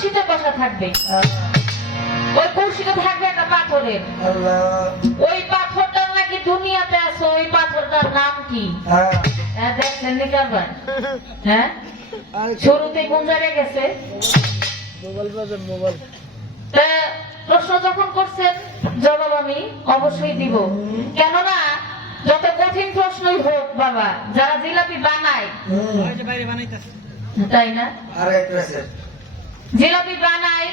কুর্সিতে বসা থাকবে। ওই কুর্সিতে থাকবে একটা পাথরের। ওই পাথরটার নাকি দুনিয়াতে আছে ওই পাথরটার নাম কি? হ্যাঁ। হ্যাঁ দেখছেন নি হ্যাঁ? শুরুতে কোন জায়গায় গেছে। মোবাইল বাজার মোবাইল। প্রশ্ন যখন করছেন জবাব আমি অবশ্যই দিব। কেননা যত কঠিন প্রশ্নই হোক বাবা যারা জিলাপি বানায় তাই না? আর জিলাপি বানায়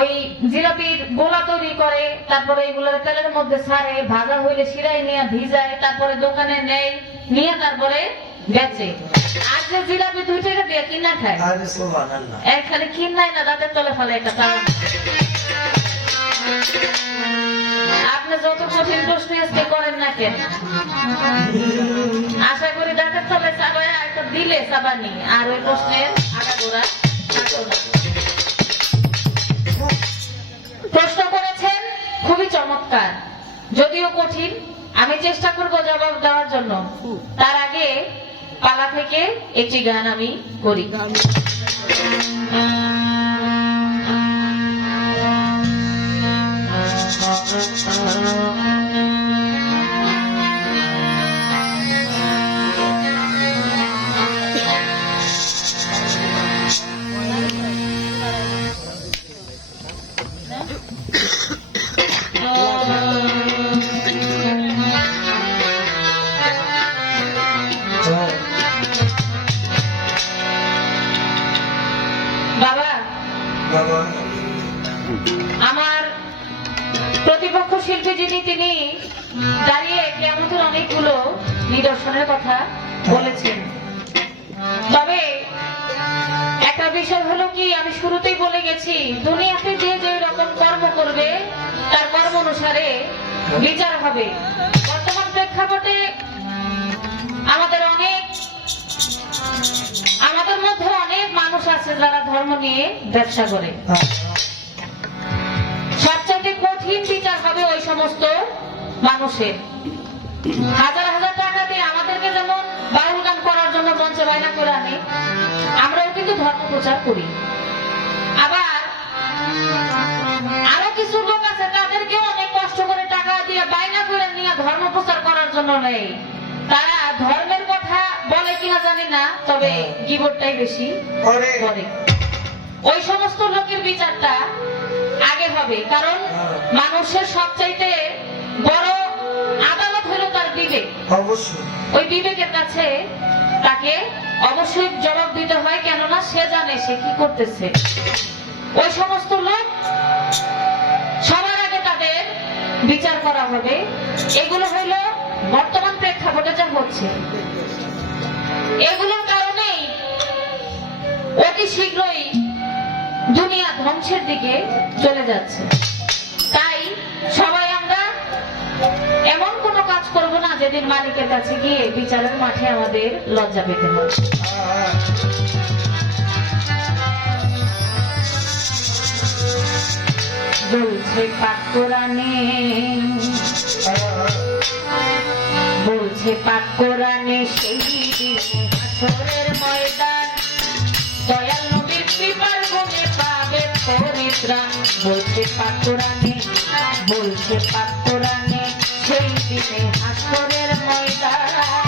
ওই জিলাপির গোলা তৈরি করে তারপরে এগুলো তেলের মধ্যে ছাড়ে ভাজা হইলে সিরাই নিয়ে ভিজায় তারপরে দোকানে নেয় নিয়ে তারপরে বেচে। আর যে জিলাপি দুই টাকা দিয়ে কিনা খায় আরে সুবহানাল্লাহ। এক খালি কিনাই না দাঁতের তলে ফেলে একটা আপনি যত কঠিন প্রশ্ন আজকে করেন না কেন? আশা করি দাঁতের তলে চাবায় একটা দিলে চাবানি আর ওই প্রশ্নের না। খুবই চমৎকার। যদিও কঠিন, আমি চেষ্টা করব জবাব দেওয়ার জন্য। তার আগে পালা থেকে একটি গান আমি করি। হ্যাঁ আমার প্রতিপক্ষ শিল্পী যিনি, তিনি দাঁড়িয়ে কেমতের অনেকগুলো নিদর্শনের কথা বলেছেন। তবে একটা বিষয় হলো কি, আমি শুরুতেই বলে গেছি, দুনিয়াতে যে যে রকম কর্ম করবে, তার কর্ম অনুসারে বিচার হবে। আছে যারা ধর্ম নিয়ে ব্যবসা করে। সবচাইতে কঠিন বিচার হবে ওই সমস্ত মানুষের। হাজার হাজার টাকা দিয়ে আমাদেরকে যেমন বাউল গান করার জন্য মঞ্চে বায়না করে আনে, আমরাও কিন্তু ধর্ম প্রচার করি। আবার আরও কিছু লোক আছে, তাদেরকেও অনেক কষ্ট করে টাকা দিয়ে বায়না করে নিয়ে ধর্ম প্রচার করার জন্য নেই তারা কিনা জানি না তবে গিবরটাই বেশি করে ওই সমস্ত লোকের বিচারটা আগে হবে কারণ মানুষের সবচাইতে বড় আদালত হলো তার বিবেক। অবশ্যই। ওই বিবেকের কাছে তাকে অবশ্যই জবাব দিতে হয় কেননা সে জানে সে কি করতেছে। ওই সমস্ত লোক সবার আগে তাদের বিচার করা হবে। এগুলো হইল বর্তমান প্রেক্ষাপটে যা হচ্ছে। এগুলোর কারণেই অতি শীঘ্রই দুনিয়া ধ্বংসের দিকে চলে যাচ্ছে। তাই সবাই আমরা এমন কোনো কাজ করব না যেদিন মালিকের কাছে গিয়ে বিচারের মাঠে আমাদের লজ্জা পেতে হ্যাঁ। বলছে পাক কোরআনে বলছে পাক সেই দিনে হাসরের ময়দান। দয়াল নবীর কৃপার গুণে পাবে পরিত্রাণ। বলছে পাক বলছে পাক সেই দিনে হাসরের ময়দান।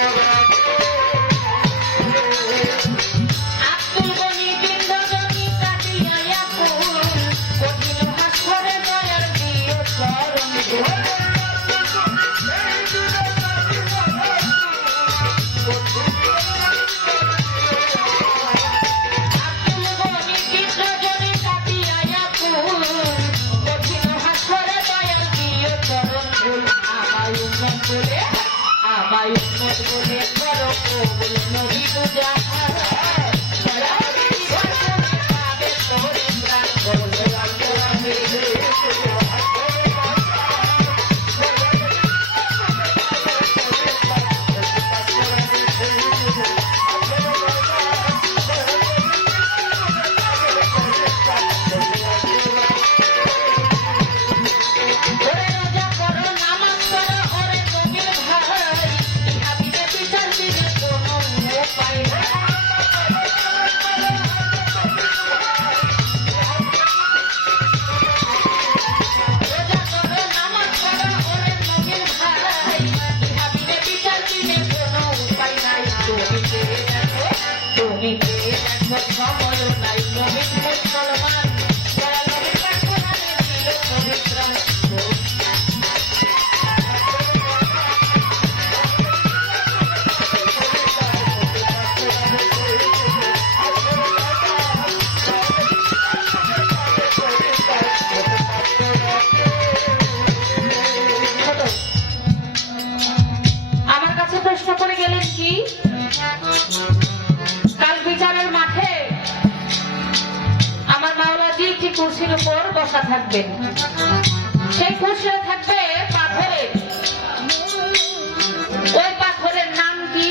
Yeah. Buddha. করে গেলেন কি? কাল বিচারের মাঠে আমার মাওলাজি একটি কুর্সির উপর বসা সেই থাকবে পাথরে। ওই পাথরের নাম কি?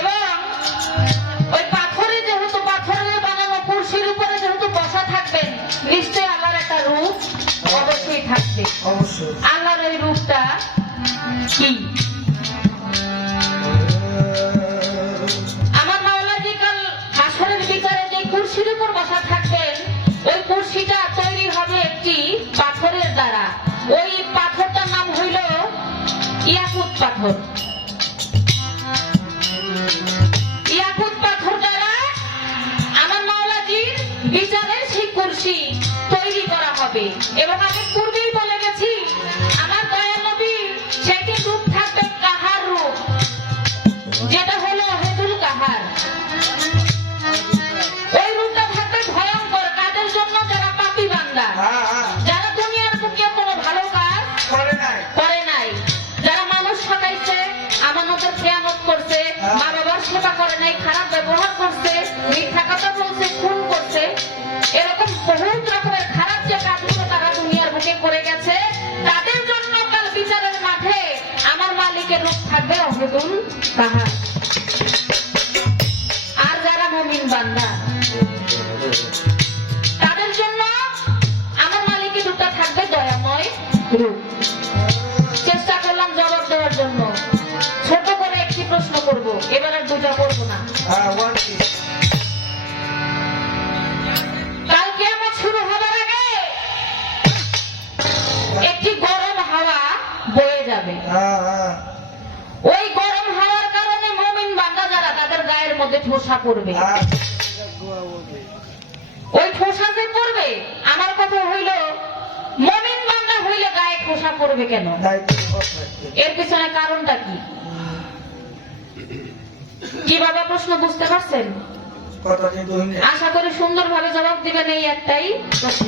এবং ওই পাথরে যেহেতু পাথরের বানানো কুর্সির উপরে যেহেতু বসা থাকবেন নিশ্চয়ই আমার একটা রূপ অবশ্যই থাকবে। অবশ্যই। আল্লাহর ওই রূপটা কি? পাথর। ইয়াকুত পাথর দ্বারা আমার মাওলাজির বিচারে সেই কুর্সি তৈরি করা হবে এবং থাকবে অবগুণ তাহা। আর যারা মমিন বান্দা গায়ে কেন? এর পিছনে কারণটা কি? প্রশ্ন বুঝতে পারছেন? আশা করি সুন্দর ভাবে জবাব দিবেন এই একটাই প্রশ্ন।